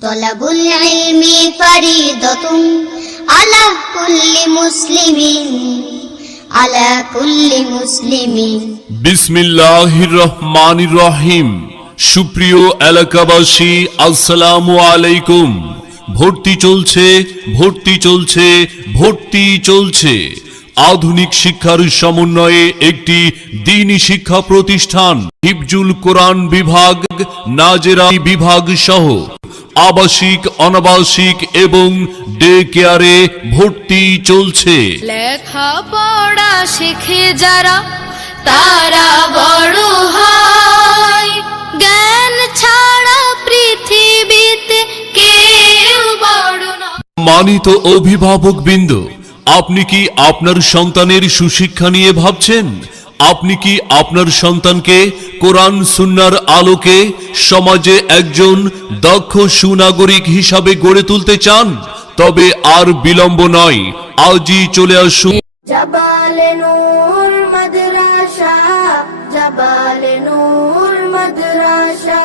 তলাবুল ইলমি ফরিদাতুন আলা কুল্লি মুসলিমিন। বিসমিল্লাহির রহমানির রহিম। সুপ্রিয় এলাকাবাসী, আসসালামু আলাইকুম। ভর্তি চলছে, ভর্তি চলছে, ভর্তি চলছে। আধুনিক শিক্ষার সমন্বয়ে একটি দ্বীনি শিক্ষা প্রতিষ্ঠান হিফজুল কোরআন বিভাগ, নাজেরা বিভাগ সহ আবাসিক, অনাবাসিক এবং ডে কেয়ারে ভর্তি চলছে। লেখাপড়া শিখে যারা তারা বড় হয়, জ্ঞান ছাড়া পৃথিবীতে কেউ বড় নয়। মানিত অভিভাবকবৃন্দ, আপনি কি আপনার সন্তানের সুশিক্ষা নিয়ে ভাবছেন? আপনি কি আপনার সন্তানকে কোরআন সুন্নাহর আলোকে সমাজে একজন দক্ষ সুনাগরিক হিসাবে গড়ে তুলতে চান? তবে আর বিলম্ব নয়, আজই চলে আসুন জাবালে নূর মাদ্রাসা, জাবালে নূর মাদ্রাসা,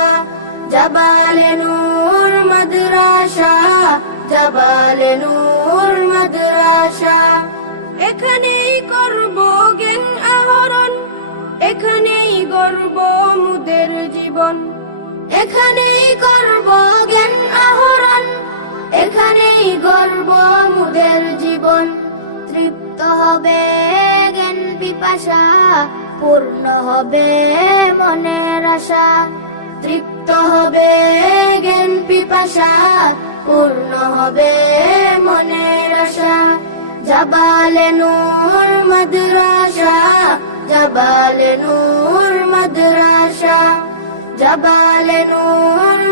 জাবালে নূর মাদ্রাসা, জাবালে নূর মাদ্রাসা। এখানেই করব জ্ঞান আহরণ, এখানেই গড়ব মুদের জীবন, এখানেই করব জ্ঞান আহরণ, এখানেই গড়ব মুদের জীবন। তৃপ্ত হবে জ্ঞান পিপাসা, পূর্ণ হবে মনের আশা। তৃপ্ত হবে জ্ঞান পিপাসা, পূর্ণ হবে মনের আশা। জাবালে নূর মাদ্রাসা, জাবালে নূর মাদ্রাসা, জাবালে নূর।